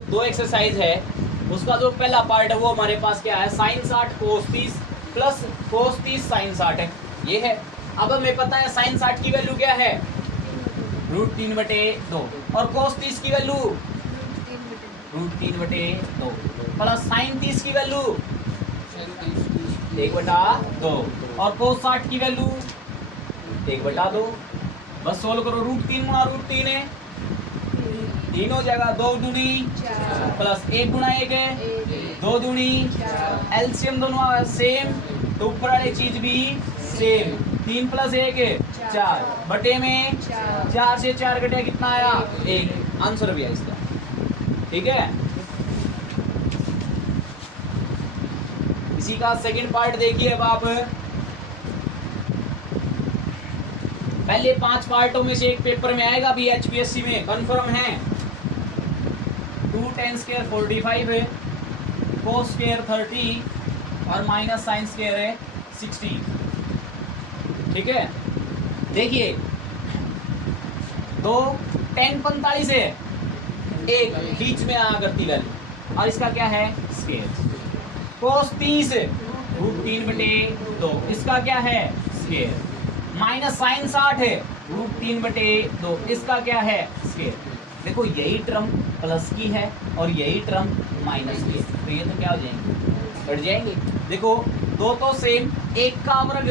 दो एक्सरसाइज है, उसका जो पहला पार्ट है वो हमारे पास क्या है, साइन 60 कोस 30 प्लस कोस 30 साइन 60 है, ये है। अब हमें पता है साइन 60 की वैल्यू क्या है, √3/2 और कोस 30 की वैल्यू √3/2 प्लस साइन 30 की वैल्यू 1/2 और कोस 60 की वैल्यू 1/2। बस सोल्व करो, √3 गुणा √3 है, 3 हो जाएगा, 2 दूनी प्लस 1 गुणा 1 है 2 दूनी, एलसीएम दोनों सेम तो ऊपर वाली चीज भी सेम, 3 + 1 4 बटे में 4 से 4 घटे कितना आया 1, आंसर भी है इसका। ठीक है, इसी का सेकंड पार्ट देखिए। अब आप पहले 5 पार्टों में से एक पेपर में आएगा भी, एचपीएससी में कंफर्म है। 2 tan स्क्वायर 45 है, cos स्क्वायर 30 और माइनस साइन स्क्वायर है 60। ठीक है, देखिए 2 tan 45 है, एक बीच में आ करती वैल्यू, और इसका क्या है स्क्वायर। cos 30 √3/2, इसका क्या है स्क्वायर। माइनस साइन 60 है √3/2, इसका क्या है स्क्वायर। देखो यही टर्म प्लस की है और यही टर्म माइनस की है, तो ये तो क्या हो जाएंगे, बढ़ जाएंगे। देखो दो तो सेम, एक का वर्ग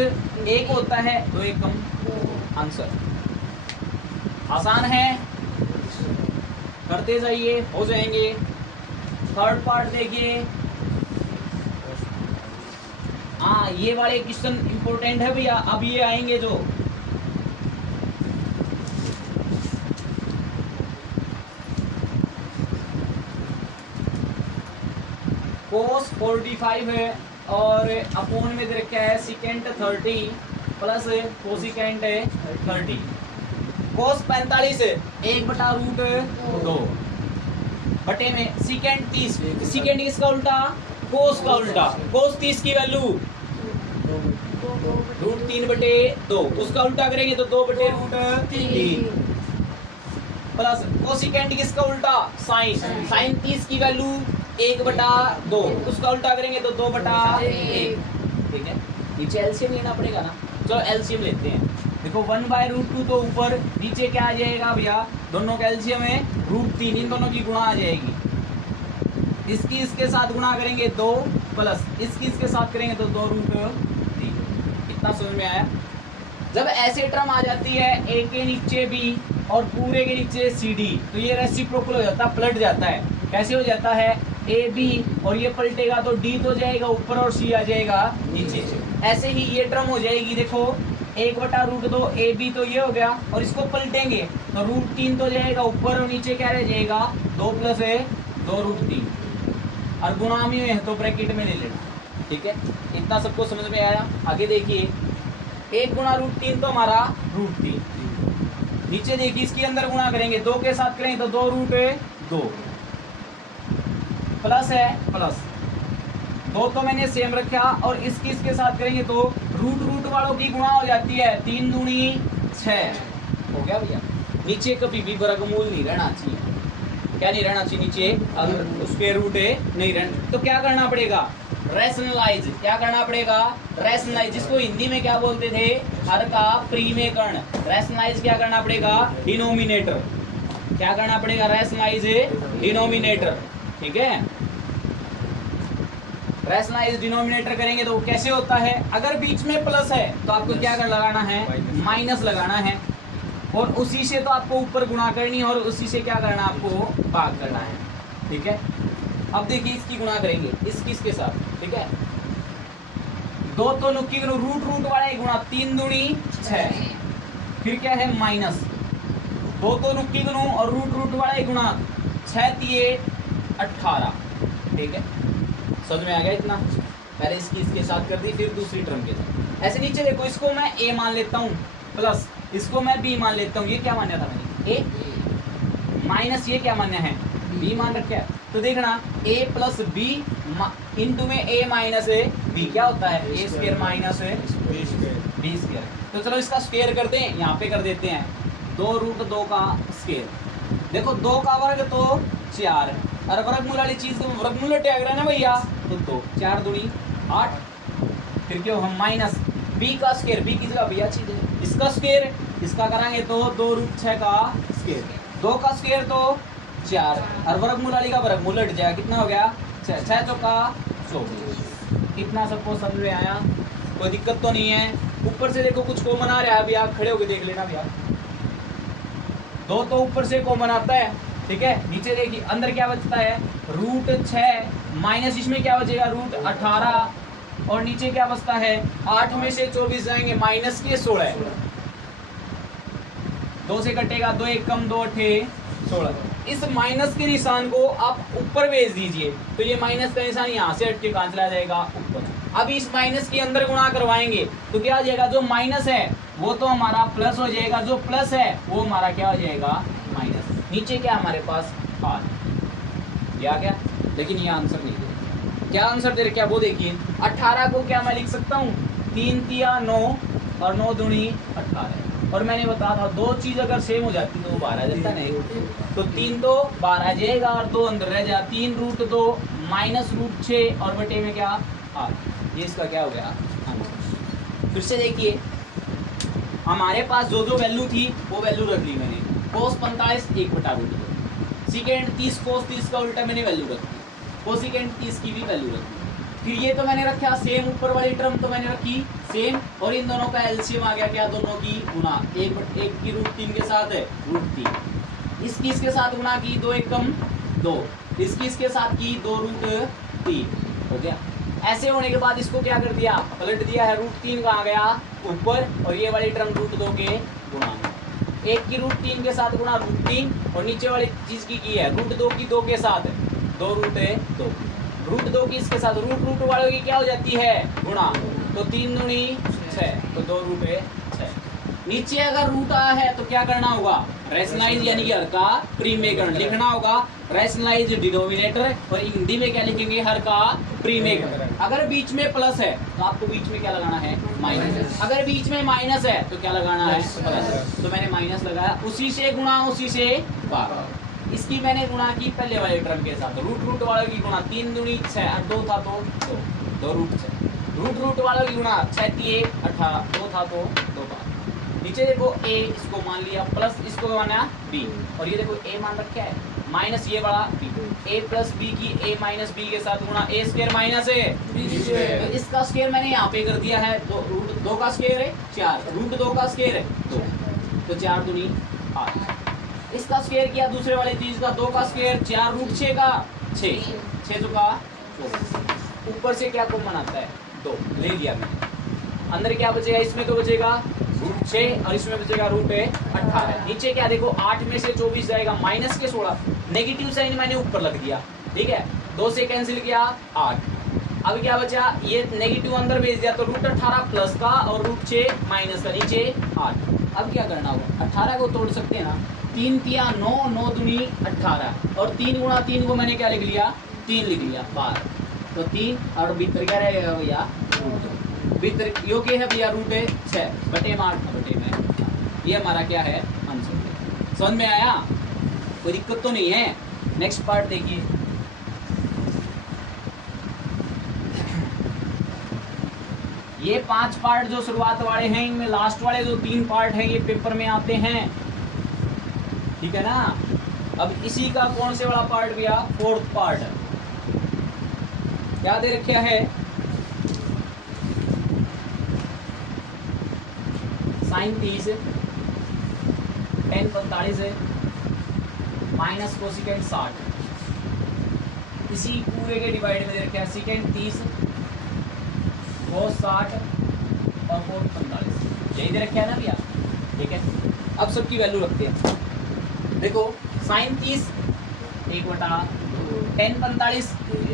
एक होता है तो एक कम, आंसर आसान है, करते जाइए हो जाएंगे। थर्ड पार्ट देखिए, हाँ ये वाले क्वेश्चन इंपोर्टेंट है भैया, अब ये आएंगे जो कोस 45 है और अपोन में दे रखा है सिकेंट 30 प्लस कोसिकेंट 30। कोस 45 है 1/√2 बटे में सिकेंट 30, सिकेंट किसका उल्टा, कोस का उल्टा। कोस 30 की वैल्यू √3/2, उसका उल्टा करेंगे तो 2/√3 प्लस कोसिकेंट किसका उल्टा, साइन। साइन 30 की वैल्यू 1/2, उसका उल्टा करेंगे तो 2/1। ठीक है, नीचे एलसीएम लेना पड़ेगा ना, चलो एलसीएम लेते हैं। देखो 1/√2 तो ऊपर, नीचे क्या आ जाएगा भैया, दोनों का एलसीएम है √3, इन दोनों की गुणा आ जाएगी। इसकी इसके साथ गुणा करेंगे 2 प्लस इसकी इसके साथ करेंगे तो 2√3। इतना समझ में आया। जब ऐसे टर्म आ जाती है ए के नीचे बी और पूरे के नीचे सी डी, तो ये रेसिप्रोकल हो जाता है, पलट जाता है। कैसे हो जाता है, ए बी और ये पलटेगा तो डी तो जाएगा ऊपर और सी आ जाएगा नीचे। ऐसे ही ये टर्म हो जाएगी, देखो 1/√2 ए बी तो ये हो गया, और इसको पलटेंगे तो √3 तो जाएगा ऊपर और नीचे क्या रह जाएगा 2 + 2√3, और गुणा में है तो ब्रैकेट में ले लेना। ठीक है, इतना सबको समझ में आया। आगे देखिए 1 गुणा √3 तो हमारा √3, नीचे देखिए इसके अंदर गुणा करेंगे 2 के साथ करेंगे तो 2√2 प्लस है प्लस 2 तो मैंने सेम रखा, और इसकी इसके साथ करेंगे तो रूट वालों की गुणा हो जाती है, 3 दूनी 6 हो गया भैया। नीचे कभी भी वर्गमूल नहीं रहना चाहिए, क्या नहीं रहना चाहिए नीचे, अगर उसके रूट नहीं रहना तो क्या करना पड़ेगा, रैशनलाइज। क्या करना पड़ेगा, रैशनलाइज, जिसको हिंदी में क्या बोलते थे, हर का परिमेयकरण। रैशनलाइज क्या करना पड़ेगा, डिनोमिनेटर। क्या करना पड़ेगा, रैशनलाइज डिनोमिनेटर। ठीक है, रैशनलाइज डिनोमिनेटर करेंगे तो कैसे होता है, अगर बीच में प्लस है तो आपको क्या कर लगाना है, माइनस लगाना है, और उसी से तो आपको ऊपर गुणा करनी है, और उसी से क्या करना, आपको भाग करना है। ठीक है, अब देखिए इसकी गुणा करेंगे इसके साथ। ठीक है, 2 तो नुक्की रूट वाला ही गुणा, 3 दूनी 6, फिर क्या है माइनस 2 तो नुक्की गुणू और रूट वाला ही गुणा, 6 तिये 18। ठीक है, समझ में आ गया इतना। पहले इसके साथ कर दी, फिर दूसरी टर्म के साथ। ऐसे नीचे देखो, इसको मैं ए मान लेता हूँ प्लस इसको मैं बी मान लेता हूँ। ये क्या मान्य था मैंने, ए माइनस ये क्या मान्य है, बी मान रखा है। तो देखना a + b इंटू में a माइनस b क्या होता है, a² माइनस b²। तो चलो इसका स्क्वायर करते हैं, यहाँ पे कर देते हैं 2√2 का स्क्वायर। देखो 2 का वर्ग तो 4, और वर्गमूल वाली चीज को वर्गमूल लट्या करा ना भैया, तो 2 4 दूनी 8, फिर क्यों हम माइनस b का स्क्वायर, b की जगह भैया चीज है इसका स्क्वायर, इसका कराएंगे तो 2√6 का स्क्वायर, 2 का स्क्वायर तो 4, और वर्गमूल वाली का वर्गमूल लट जाएगा, कितना हो गया 6, 6 चौका 24। कितना सबको समझ में आया, कोई दिक्कत तो नहीं है। ऊपर से देखो कुछ कॉमन आ रहा है, अभी आप खड़े होकर देख लेना भैया, 2 तो ऊपर से कॉमन आता है, ठीक है। नीचे देखिए अंदर क्या बचता है, √6 माइनस इसमें क्या बचेगा √18, और नीचे क्या बचता है 8 में से 24 जाएंगे माइनस के 16, 2 से कटेगा 2 1 कम 2 8 16। इस माइनस के निशान को आप ऊपर भेज दीजिए, तो ये माइनस का निशान यहाँ से हट के कहाँ चला जाएगा ऊपर। अब इस माइनस के अंदर गुणा करवाएंगे तो क्या हो जाएगा, जो माइनस है वो तो हमारा प्लस हो जाएगा, जो प्लस है वो हमारा क्या हो जाएगा माइनस। नीचे क्या हमारे पास 8 या क्या, लेकिन ये आंसर नहीं दे, क्या आंसर दे रखा है वो देखिए। 18 को क्या मैं लिख सकता हूँ 3 तिया 9 और 9 दूनी 18, और मैंने बताया था 2 चीज अगर सेम हो जाती तो वो 12 जाता नहीं, तो 3 तो 12 जाएगा और 2 अंदर रह जा, 3√2 माइनस √6 और बटे में क्या 8, ये इसका क्या हो गया आंसर। फिर से देखिए हमारे पास जो जो वैल्यू थी वो वैल्यू रख ली मैंने, cos 45 1/√2, सेकेंड 30 cos 30 का उल्टा मैंने वैल्यू रखी, कोसिकेंट 30 की भी वैल्यू रखी, फिर ये तो मैंने रखा सेम, ऊपर वाली टर्म तो मैंने रखी सेम, और इन दोनों का एलसीएम आ गया क्या, दोनों की गुणा, 1 की √3 के साथ है √3, इसकी इसके साथ गुणा की 2 1 कम 2, इसकी इसके साथ की 2√3 हो गया। ऐसे होने के बाद इसको क्या कर दिया, पलट दिया है, √3 कहाँ गया ऊपर, और ये वाली टर्म √2 के गुणा, 1 की √3 के साथ गुणा √3, और नीचे वाली चीज की है √2 की 2 के साथ 2√2, √2 की इसके साथ रूट वालों की क्या हो जाती है गुणा, तो 3 दूनी 6, तो 2√6। नीचे अगर रूट आया है तो क्या करना होगा, रैशनलाइज यानी कि हर का प्रीमेकरण लिखना होगा, रैशनलाइज डिनोमिनेटर, और हिंदी में क्या लिखेंगे हर का प्रीमेकरण। अगर बीच में प्लस है तो आपको बीच में क्या लगाना है माइनस, अगर बीच में माइनस है तो क्या लगाना है प्लस, तो मैंने माइनस लगाया, उसी से गुणा उसी से भाग। इसकी मैंने गुणा की पहले वाले टर्म के साथ, रूट वालों की गुणा 3 दूनी 6, 2 था तो 2√6, रूट वालों की गुणा 6 3 18, 2 था तो 2 था। नीचे देखो a इसको मान लिया प्लस इसको माना b, और ये देखो a मान रखा है माइनस ये बड़ा b, a प्लस b की a माइनस b के साथ गुणा a स्क्वायर माइनस है तो इसका स्क्वायर मैंने यहाँ पे कर दिया है, √2 का स्क्वायर है 4, √2 का स्क्वायर है 2, तो 4 दूनी 8, इसका स्क्वायर किया दूसरे वाली चीज का, 2 का स्क्वायर 4√6 का 6, 6 का 24, ऊपर से क्या कॉमन आता है 2 ले लिया मैंने, अंदर क्या बचेगा, इसमें तो बचेगा √6 और इसमें बचेगा √18, नीचे क्या देखो 8 में से 24 जाएगा माइनस के 16, नेगेटिव साइन मैंने ऊपर लग दिया, ठीक है 2 से कैंसिल किया 8, अब क्या बचा ये नेगेटिव अंदर भेज दिया, तो √18 प्लस का और √6 माइनस का, नीचे 8। अब क्या करना होगा, 18 को तोड़ सकते हैं ना, 3 तिया 9, 9 दूनी 18, और 3 गुणा 3 को मैंने क्या लिख लिया 3 लिख लिया 12, तो 3 और भीतर क्या रहेगा भैया भीतर योग्य है भैया √6 बटे 8 बटे में, ये हमारा क्या है आंसर। समझ में आया, कोई दिक्कत तो नहीं है। नेक्स्ट पार्ट देखिए, ये 5 पार्ट जो शुरुआत वाले हैं, इनमें लास्ट वाले जो 3 पार्ट हैं ये पेपर में आते हैं, ठीक है ना। अब इसी का कौन से वाला पार्ट भैया 4th पार्ट क्या दे रखा है, sin 30 tan 45 माइनस कोसिकेंट 60, इसी पूरे के डिवाइड में दे रखा है सेकेंड 30 cos 60 और cos 45, यही दे रखा है ना भैया, ठीक है। अब सबकी वैल्यू रखते हैं, देखो sin 30 1/2, tan 45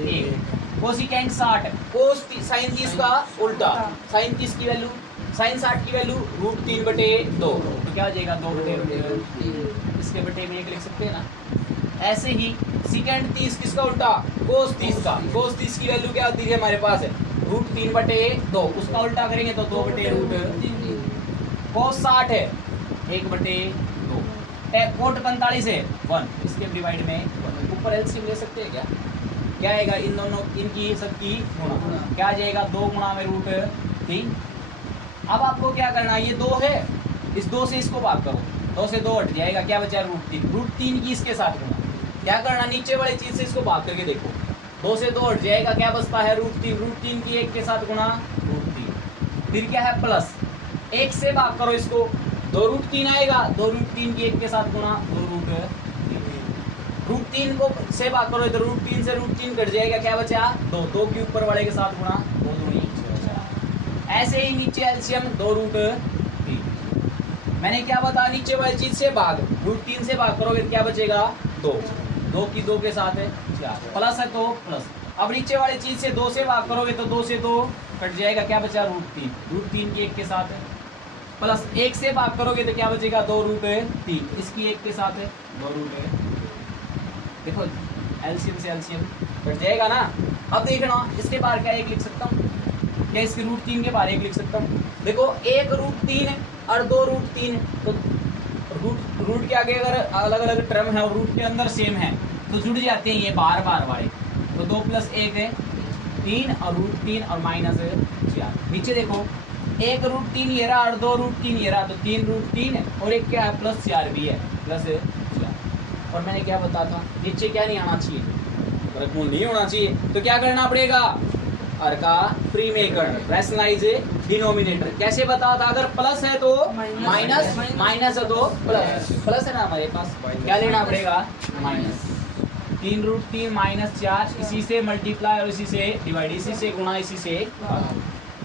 1, cosecant 60, cos sin 30 का उल्टा, sin 30 की वैल्यू sin 60 की वैल्यू √3/2, तो क्या हो जाएगा 2/√3, इसके बटे में 1 लिख सकते हैं ना। ऐसे ही सेकेंड 30 किसका उल्टा cos 30 का, cos 30 की वैल्यू क्या होती है हमारे पास है √3/2, उसका उल्टा करेंगे तो 2/√3, cos 60 है 1/2, cot 45 है 1, इसके डिवाइड में ऊपर एलसीएम ले सकते हैं क्या? क्या आएगा इन दोनों इनकी सबकी गुणा, क्या आ जाएगा 2 गुणा में रूट 3। अब आपको क्या करना है, ये 2 है, इस 2 से इसको भाग करो, 2 से 2 हट जाएगा, क्या बचा रूट 3। रूट 3 की इसके साथ गुणा, क्या करना नीचे वाली चीज से इसको भाग करके देखो, 2 से 2 हट जाएगा, क्या बचता है रूट 3। रूट 3 की 1 के साथ गुणा रूट 3, फिर क्या है प्लस 1 से भाग करो इसको, 2 रूट 3 आएगा, 2 रूट 3 की 1 के साथ गुणा 2 रूट 3 को से भाग करो तो रूट 3 से रूट 3 कट जाएगा, क्या बचा 2, 2 के ऊपर वाले के साथ गुणा 2 दूनी 4। ऐसे ही नीचे एलसीएम 2 रूट 3, मैंने क्या बताया नीचे वाली चीज से भाग, रूट 3 से भाग करोगे क्या बचेगा 2, 2 की 2 के साथ है 4, प्लस है तो प्लस। अब नीचे वाली चीज से 2 से भाग करोगे तो 2 से 2 कट जाएगा, क्या बचा रूट 3, रूट 3 की 1 के साथ है, प्लस 1 से भाग करोगे तो क्या बचेगा 2 रूट 3, इसकी 1 के साथ है 2 रूट। देखो एलसीएम से एलसीएम कट जाएगा ना। अब देखना इसके बाहर क्या 1 लिख सकता हूँ, क्या इसके रूट 3 के बाहर 1 लिख सकता हूँ। देखो 1 रूट 3 और 2 रूट 3, तो रूट के आगे अगर अलग अलग टर्म है और रूट के अंदर सेम है तो जुड़ जाते हैं ये बार बार वाले, तो 2 + 1 है 3 और रूट 3 और माइनस 4। नीचे देखो 1 रूट 3 ये रहा और 2 रूट 3 ये रहा, तो 3 रूट 3 और एक क्या है प्लस 4 भी है, प्लस 4। और मैंने क्या बताया था नीचे क्या नहीं आना चाहिए, वर्गमूल नहीं होना चाहिए, तो क्या करना पड़ेगा हर का प्रीमेकरण, रैशनलाइज डिनोमिनेटर। कैसे बताया था, अगर प्लस है तो माइनस, माइनस है तो प्लस, प्लस है ना हमारे पास, क्या लेना पड़ेगा माइनस। 3 रूट 3 माइनस 4, इसी से मल्टीप्लाई और इसी से डिवाइड, इसी से गुणा इसी से।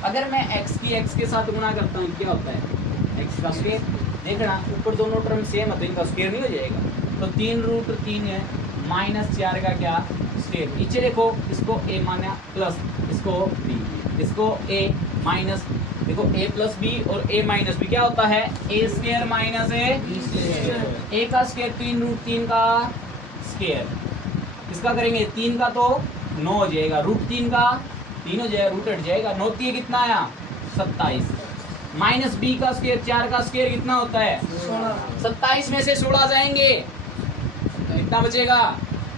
अगर मैं x की x के साथ गुणा करता हूँ क्या होता है x का स्क्वायर, देखना ऊपर दोनों टर्म सेम है तो इनका स्क्वायर नहीं हो जाएगा, तो 3 रूट 3 है माइनस 4 का क्या स्क्वायर। नीचे देखो इसको a माना प्लस इसको b, इसको a माइनस, देखो a प्लस b और a माइनस b क्या होता है a स्क्वायर माइनस a का स्क्वायर, 3 रूट 3 का स्क्वायर, इसका करेंगे 3 का तो 9 हो जाएगा, रूट 3 का 3 हो जाएगा, रूट हट जाएगा, 9 3 कितना आया 27, माइनस b का स्क्वायर, 4 का स्क्वायर कितना होता है 27 में से 16 जाएंगे, कितना बचेगा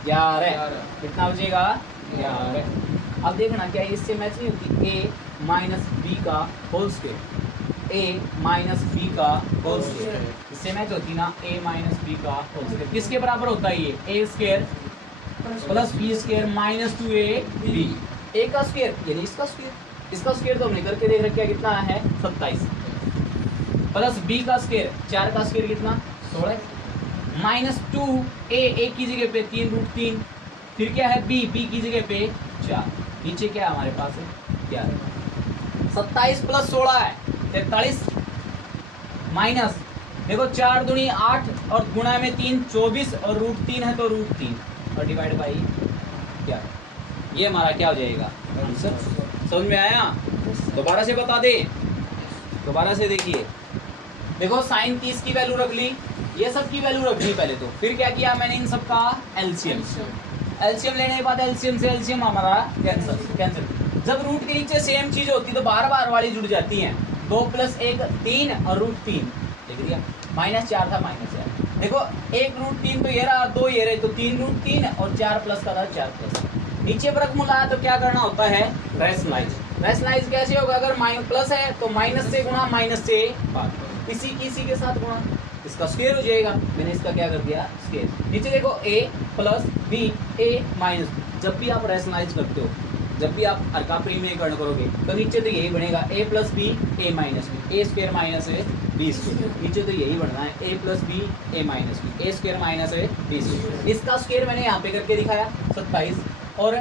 11, कितना बचेगा 11। अब देखना क्या इससे मैच नहीं होती, a माइनस बी का whole square, a minus b का होल स्क्वायर, इससे मैच होती ना a माइनस बी का होल स्क्वायर, किसके बराबर होता है ये a square plus b square minus 2ab, a का स्क्वायर यानी इसका स्क्वायर, इसका स्क्वायर तो हमने करके देख रखा है कितना है 27, प्लस b का स्क्वायर 4 का स्क्वायर कितना 16, माइनस 2a की जगह पे 3 रूट 3, फिर क्या है b की जगह पे 4, नीचे क्या है हमारे पास है 11, 27 प्लस 16 है 43, माइनस देखो 4 दूनी 8 और गुणा में 3 24 और रूट 3 है तो रूट 3 और डिवाइड बाई 11, ये हमारा क्या हो जाएगा आंसर। समझ में आया, दोबारा से बता दे, दोबारा से देखिए, देखो साइन 30 की वैल्यू रख ली, ये सब की वैल्यू रख ली पहले तो, फिर क्या किया मैंने इन सब का एलसीएम, एलसीएम लेने के बाद एलसीएम से एलसीएम हमारा कैंसिल। जब रूट के नीचे सेम चीज होती तो बार बार वाली जुड़ जाती हैं, 2 + 1 3 और रूट 3 देख लिया, माइनस 4 था माइनस 4, देखो 1 रूट 3 तो ये रहा, 2 ये रहे, तो 3 रूट 3 और 4 प्लस का था 4 प्लस, नीचे वर्गमूल आया तो क्या करना होता है रैशनलाइज। रैशनलाइज कैसे होगा, अगर प्लस है तो माइनस से गुणा, माइनस से भाग, इसी के साथ गुणा, इसका स्क्वायर हो जाएगा, मैंने इसका क्या कर दिया स्क्वायर। नीचे देखो a plus b a minus b, जब भी आप रैशनलाइज करते हो, जब भी आप हर का प्रीमेयकरण करोगे तो नीचे तो यही बनेगा a plus b a minus b, a square minus b square, नीचे तो यही बनना है a plus b a minus b, a square minus b square, इसका स्क्वायर मैंने यहाँ पे करके दिखाया 27 और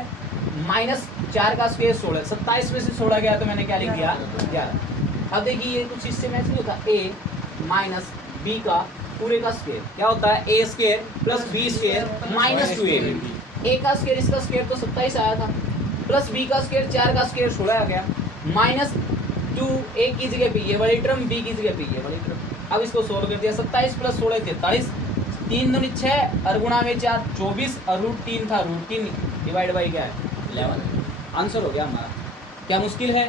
माइनस 4 का स्क्वायर 16, 27 में से 16 गया तो मैंने क्या लिख दिया 11। अब देखिए ये कुछ इससे मैच नहीं होता, a माइनस b का पूरे का स्क्वायर क्या होता है a square plus b square minus 2ab, a का स्क्वायर इसका स्क्वायर तो 27 आया था, प्लस b का स्क्वायर 4 का स्क्वायर 16 आ गया, माइनस 2 a की जगह पे ये वाली टर्म b की जगह पे ये वाली टर्म। अब इसको सोल्व कर दिया, 27 प्लस 16 43, 3 दूनी 6 और गुणा में 4 24 और रूट 3 था, रूट 3 डिवाइड बाई क्या है 11, आंसर हो गया हमारा। क्या मुश्किल है,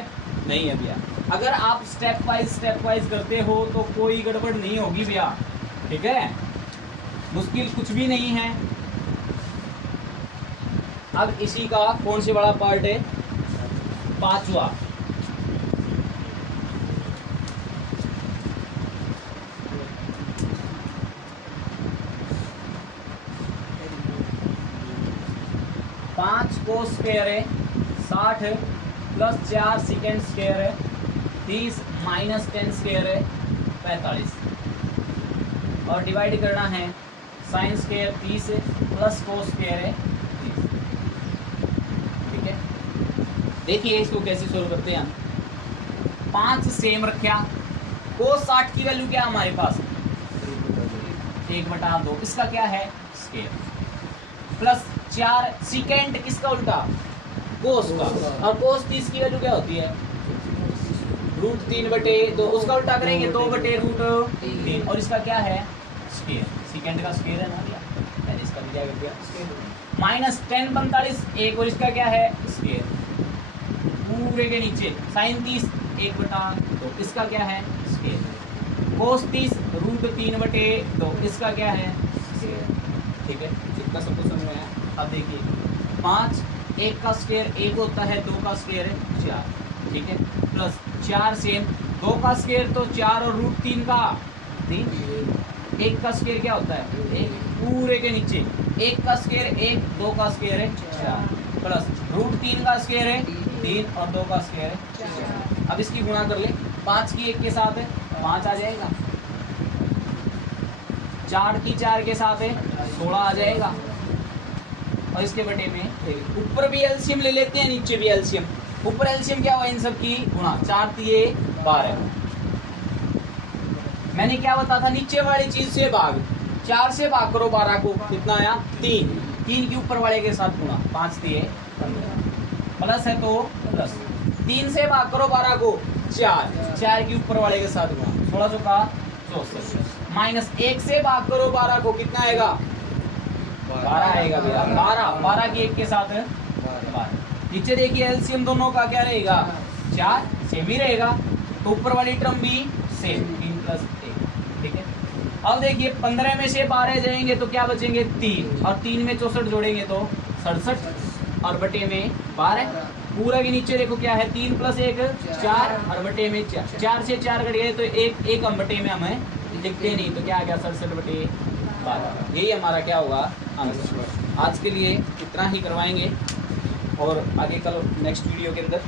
नहीं है भैया, अगर आप स्टेप वाइज करते हो तो कोई गड़बड़ नहीं होगी भैया, ठीक है, मुश्किल कुछ भी नहीं है। अब इसी का कौन से बड़ा पार्ट है, पांचवा। पांच कोस स्क्वायर है 60 प्लस 4 सेकेंड स्क्वायर है 30 माइनस 10 स्क्वायर है 45, और डिवाइड करना है sine square 30 plus cos square है 30। ठीक है, देखिए इसको कैसे सोल्व करते हैं हम। 5 सेम रखा, कोस 60 की वैल्यू क्या है हमारे पास 1/2, इसका क्या है स्क्वायर, प्लस 4 सेकेंड किसका उल्टा कोस का, और कोस 30 की वैल्यू क्या होती है √3/2, उसका उल्टा करेंगे 2/√3, और इसका क्या है स्क्वायर, सेकेंड का स्क्वायर है ना दिया, मैंने इसका भी क्या कर दिया स्क्वायर, माइनस 10 45 1, और इसका क्या है स्क्वायर, पूरे के नीचे साइन 30 1/2, इसका क्या है स्क्वायर, कोस 30 √3/2, इसका क्या है स्क्वायर। ठीक है, इतना सब कुछ समझ में आया। अब देखिए 5, 1 का स्क्वायर 1 होता है, 2 का स्क्वायर है 4, ठीक है, प्लस 4 सेम, 2 का स्क्वायर तो 4 और √3 का 3, 1 का स्क्वायर क्या होता है 1, पूरे के नीचे 1 का स्क्वायर 1, 2 का स्क्वायर है 4, प्लस √3 का स्क्वायर है 3 और 2 का स्क्वायर है 4। अब इसकी गुणा कर ले, 5 की 1 के साथ है 5 आ जाएगा, 4 की 4 के साथ है 16 आ जाएगा, और इसके बटे में ऊपर भी एलसीएम ले लेते हैं, नीचे भी एलसीएम। ऊपर एलसीएम क्या हुआ इन सब की गुणा, 4 3 12, मैंने क्या बताया था नीचे वाली चीज से भाग, 4 से भाग करो 12 को, कितना आया 3, 3 के ऊपर वाले के साथ गुणा, 5 3 15, प्लस है तो प्लस, 3 से भाग करो 12 को 4, 4 के ऊपर वाले के साथ गुणा, 16 का 64, माइनस 1 से भाग करो 12 को, कितना आएगा 12 आएगा भैया, 12 की 1 के साथ 12। नीचे देखिए एलसीएम दोनों का क्या रहेगा 4, सेम ही रहेगा, तो ऊपर वाली टर्म भी सेम 3 + 1। ठीक है, अब देखिए 15 में से 12 जाएंगे तो क्या बचेंगे 3, और 3 में 64 जोड़ेंगे तो 67, और बटे में 12, पूरा के नीचे देखो क्या है 3 + 1 4, और बटे में 4, 4 से 4 कट गए तो एक हम बटे में हमें लिखते नहीं, तो क्या आ गया 67/12। यही हमारा क्या होगा आंसर। आज के लिए इतना ही करवाएंगे, और आगे कल नेक्स्ट वीडियो के अंदर